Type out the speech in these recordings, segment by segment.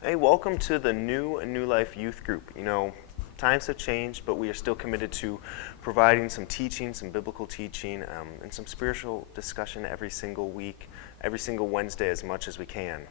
Hey, welcome to the New Life Youth Group. Times have changed, but we are still committed to providing some teaching, some biblical teaching, and some spiritual discussion every single week, every single Wednesday as much as we can.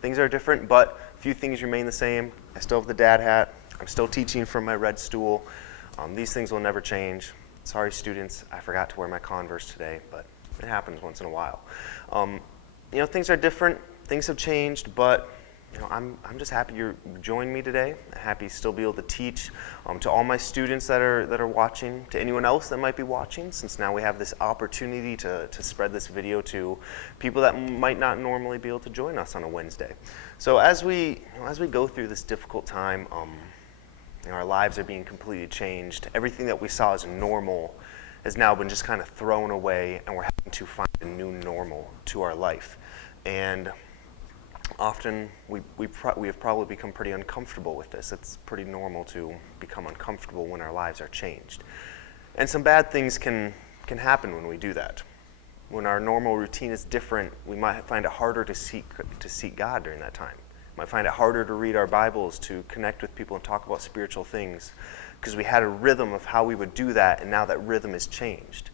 Things are different, but a few things remain the same. I still have the dad hat. I'm still teaching from my red stool. These things will never change. Sorry, students, I forgot to wear my Converse today, but it happens once in a while. Things are different. Things have changed, but I'm just happy you joined me today. Happy to still be able to teach to all my students that are watching, to anyone else that might be watching, since now we have this opportunity to spread this video to people that might not normally be able to join us on a Wednesday. So as we go through this difficult time, our lives are being completely changed. Everything that we saw as normal has now been just kind of thrown away, and we're having to find a new normal to our life. And often we have probably become pretty uncomfortable with this. It's pretty normal to become uncomfortable when our lives are changed. And some bad things can happen when we do that. When our normal routine is different, we might find it harder to seek God during that time. We might find it harder to read our Bibles, to connect with people and talk about spiritual things, because we had a rhythm of how we would do that, and now that rhythm is changed.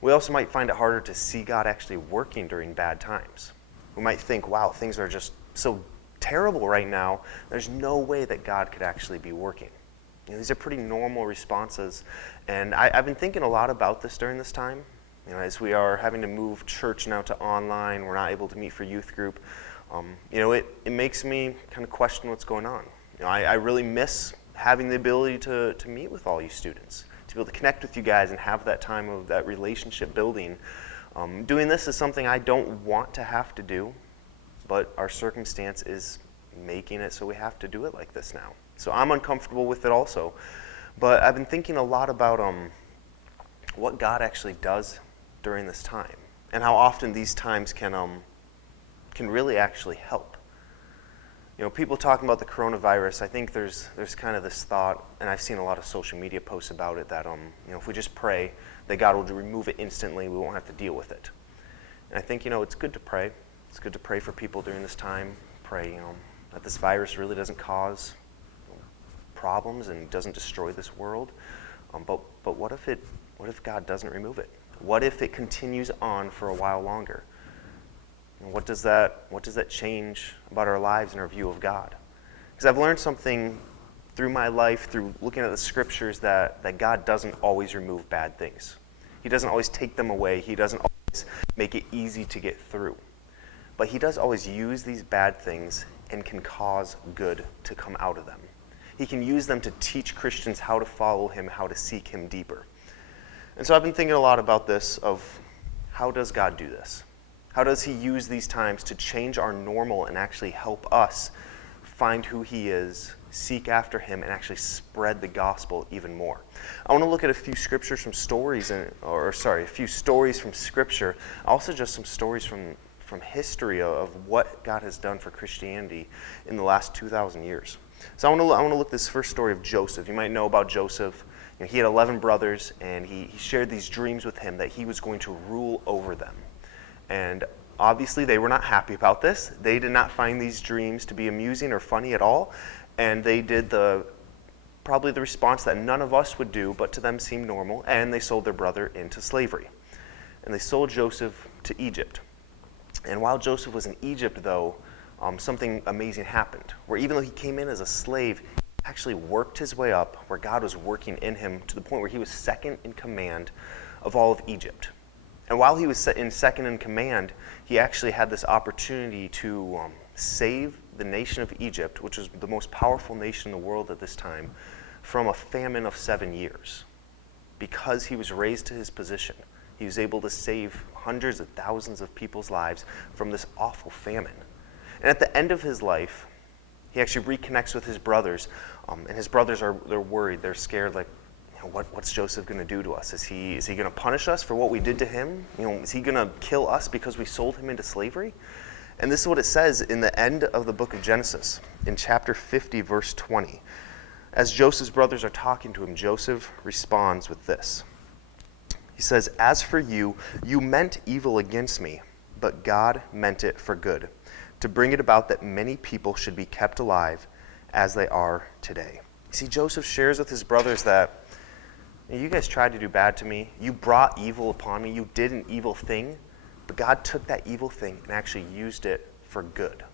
We also might find it harder to see God actually working during bad times. We might think, wow, things are just so terrible right now, there's no way that God could actually be working. These are pretty normal responses, and I've been thinking a lot about this during this time. As we are having to move church now to online, we're not able to meet for youth group. It makes me kind of question what's going on. I really miss having the ability to meet with all you students, to be able to connect with you guys and have that time of that relationship building. Doing this is something I don't want to have to do, but our circumstance is making it so we have to do it like this now. So I'm uncomfortable with it also. But I've been thinking a lot about what God actually does during this time, and how often these times can really actually help. People talking about the coronavirus, I think there's kind of this thought, and I've seen a lot of social media posts about it, that if we just pray that God will remove it instantly, we won't have to deal with it. And I think it's good to pray. It's good to pray for people during this time. Pray that this virus really doesn't cause problems and doesn't destroy this world. But what if God doesn't remove it? What if it continues on for a while longer? And what does that change about our lives and our view of God? Because I've learned something through my life, through looking at the scriptures, that God doesn't always remove bad things. He doesn't always take them away. He doesn't always make it easy to get through. But he does always use these bad things and can cause good to come out of them. He can use them to teach Christians how to follow him, how to seek him deeper. And so I've been thinking a lot about this, of how does God do this? How does he use these times to change our normal and actually help us find who he is, seek after him, and actually spread the gospel even more? I want to look at a few scriptures from stories, a few stories from Scripture, also just some stories from history of what God has done for Christianity in the last 2,000 years. So I want to look at this first story of Joseph. You might know about Joseph. He had 11 brothers, and he shared these dreams with him that he was going to rule over them. And obviously they were not happy about this. They did not find these dreams to be amusing or funny at all, and they did probably the response that none of us would do, but to them seemed normal, and they sold their brother into slavery. And they sold Joseph to Egypt. And while Joseph was in Egypt, though, something amazing happened, where even though he came in as a slave, he actually worked his way up, where God was working in him to the point where he was second in command of all of Egypt. And while he was second in command, he actually had this opportunity to save the nation of Egypt, which was the most powerful nation in the world at this time, from a famine of 7 years. Because he was raised to his position, he was able to save hundreds of thousands of people's lives from this awful famine. And at the end of his life, he actually reconnects with his brothers, and his brothers they're worried, they're scared, like, what's Joseph going to do to us? Is he going to punish us for what we did to him? Is he going to kill us because we sold him into slavery? And this is what it says in the end of the book of Genesis, in chapter 50, verse 20. As Joseph's brothers are talking to him, Joseph responds with this. He says, "As for you, you meant evil against me, but God meant it for good, to bring it about that many people should be kept alive as they are today. See, Joseph shares with his brothers that you guys tried to do bad to me. You brought evil upon me. You did an evil thing. But God took that evil thing and actually used it for good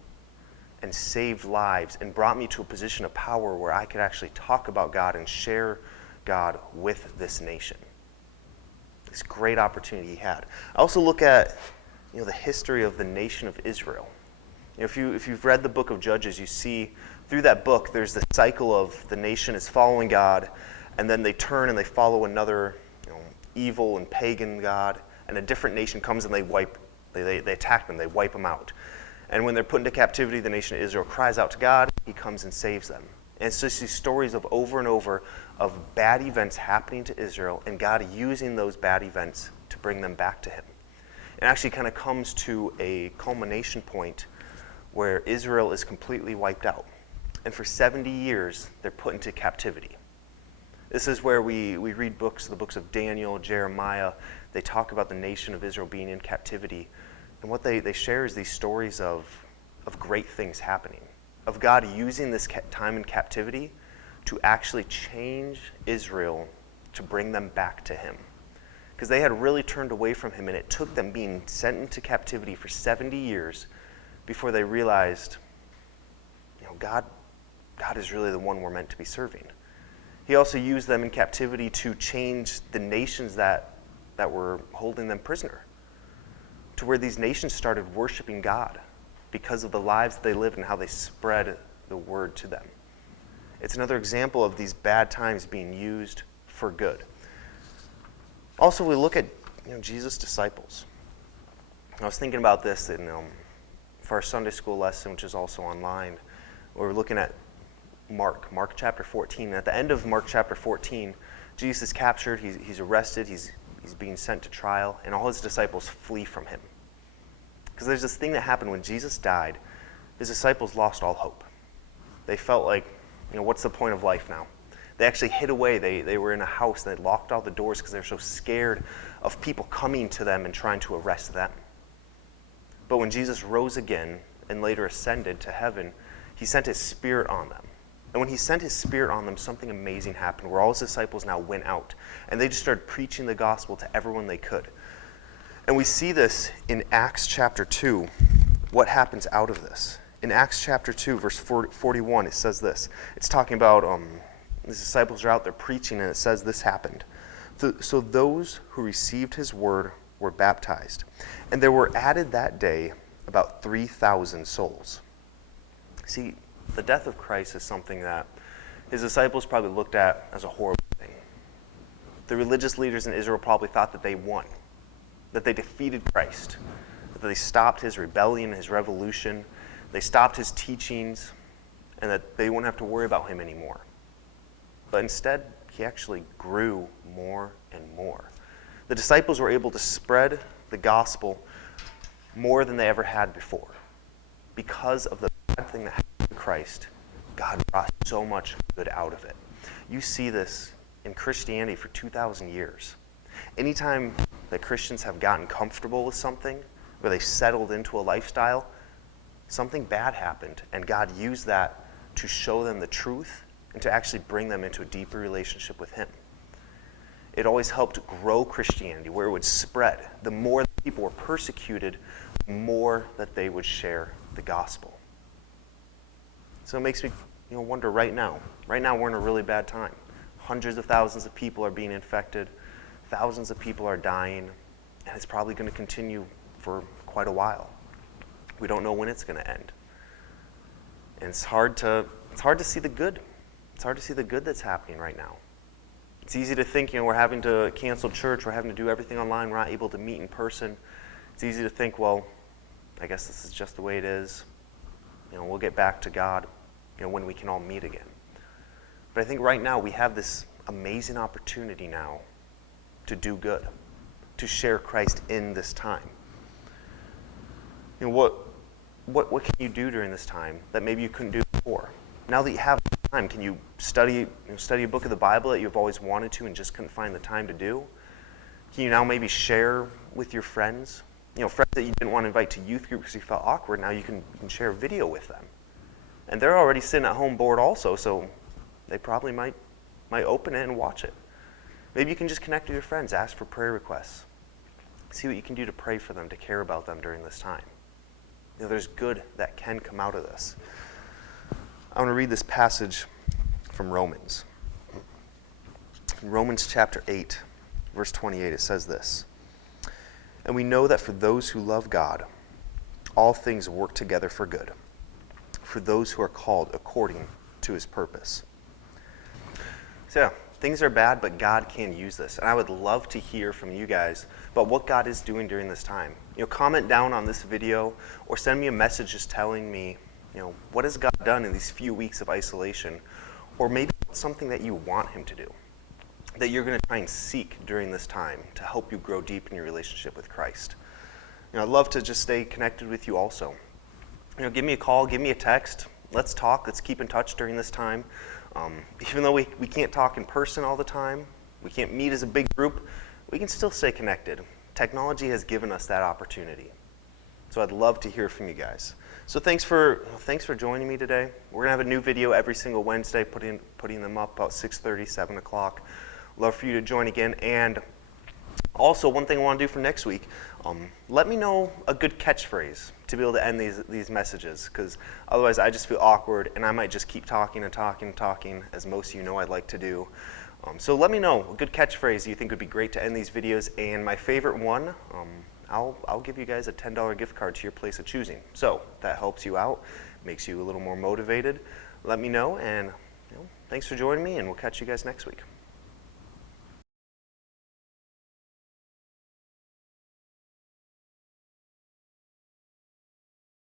and saved lives and brought me to a position of power where I could actually talk about God and share God with this nation. This great opportunity he had. I also look at the history of the nation of Israel. If you've read the book of Judges, you see through that book there's the cycle of the nation is following God, and then they turn and they follow another evil and pagan god, and a different nation comes and they attack them, they wipe them out. And when they're put into captivity, the nation of Israel cries out to God, he comes and saves them. And it's just these stories of over and over of bad events happening to Israel and God using those bad events to bring them back to him. It actually kind of comes to a culmination point where Israel is completely wiped out. And for 70 years, they're put into captivity. This is where we read the books of Daniel, Jeremiah. They talk about the nation of Israel being in captivity. And what they share is these stories of great things happening, of God using this time in captivity to actually change Israel to bring them back to him. Because they had really turned away from him, and it took them being sent into captivity for 70 years before they realized, God is really the one we're meant to be serving. He also used them in captivity to change the nations that were holding them prisoner, to where these nations started worshiping God because of the lives they lived and how they spread the word to them. It's another example of these bad times being used for good. Also, we look at Jesus' disciples. I was thinking about this for our Sunday school lesson, which is also online. We're looking at Mark chapter 14. And at the end of Mark chapter 14, Jesus is captured, he's arrested, he's being sent to trial, and all his disciples flee from him. Because there's this thing that happened when Jesus died, his disciples lost all hope. They felt like, what's the point of life now? They actually hid away. They were in a house and they locked all the doors because they were so scared of people coming to them and trying to arrest them. But when Jesus rose again and later ascended to heaven, he sent his Spirit on them. And when he sent his Spirit on them, something amazing happened where all his disciples now went out and they just started preaching the gospel to everyone they could. And we see this in Acts chapter 2, what happens out of this. In Acts chapter 2, verse 41, it says this. It's talking about the disciples are out there preaching, and it says this happened. So those who received his word were baptized, and there were added that day about 3,000 souls. See, the death of Christ is something that his disciples probably looked at as a horrible thing. The religious leaders in Israel probably thought that they won, that they defeated Christ, that they stopped his rebellion, his revolution, they stopped his teachings, and that they wouldn't have to worry about him anymore. But instead, he actually grew more and more. The disciples were able to spread the gospel more than they ever had before. Because of the bad thing that happened to Christ, God brought so much good out of it. You see this in Christianity for 2,000 years. Anytime that Christians have gotten comfortable with something, where they settled into a lifestyle, something bad happened, and God used that to show them the truth and to actually bring them into a deeper relationship with him. It always helped grow Christianity, where it would spread. The more that people were persecuted, the more that they would share the gospel. So it makes me wonder right now. Right now we're in a really bad time. Hundreds of thousands of people are being infected. Thousands of people are dying. And it's probably going to continue for quite a while. We don't know when it's going to end. And it's hard to see the good. It's hard to see the good that's happening right now. It's easy to think, we're having to cancel church, we're having to do everything online, we're not able to meet in person. It's easy to think, well, I guess this is just the way it is. We'll get back to God, when we can all meet again. But I think right now we have this amazing opportunity now to do good, to share Christ in this time. What can you do during this time that maybe you couldn't do before? Now that you have time, can you study a book of the Bible that you've always wanted to and just couldn't find the time to do? Can you now maybe share with your friends Friends that you didn't want to invite to youth group because you felt awkward, now you can share a video with them. And they're already sitting at home bored also, so they probably might open it and watch it. Maybe you can just connect with your friends, ask for prayer requests. See what you can do to pray for them, to care about them during this time. There's good that can come out of this. I want to read this passage from Romans. In Romans chapter 8, verse 28, it says this: "And we know that for those who love God, all things work together for good, for those who are called according to his purpose." So yeah, things are bad, but God can use this. And I would love to hear from you guys about what God is doing during this time. Comment down on this video or send me a message just telling me, what has God done in these few weeks of isolation? Or maybe something that you want him to do, that you're going to try and seek during this time to help you grow deep in your relationship with Christ. I'd love to just stay connected with you also. Give me a call, give me a text. Let's talk. Let's keep in touch during this time. Even though we can't talk in person all the time, we can't meet as a big group, we can still stay connected. Technology has given us that opportunity. So I'd love to hear from you guys. So thanks for joining me today. We're going to have a new video every single Wednesday, putting them up about 6:30, 7 o'clock. Love for you to join again. And also, one thing I want to do for next week, let me know a good catchphrase to be able to end these messages, because otherwise I just feel awkward and I might just keep talking and talking and talking, as most of you know I'd like to do. So let me know a good catchphrase you think would be great to end these videos, and my favorite one, I'll give you guys a $10 gift card to your place of choosing. So if that helps you out, makes you a little more motivated, let me know, and thanks for joining me, and we'll catch you guys next week.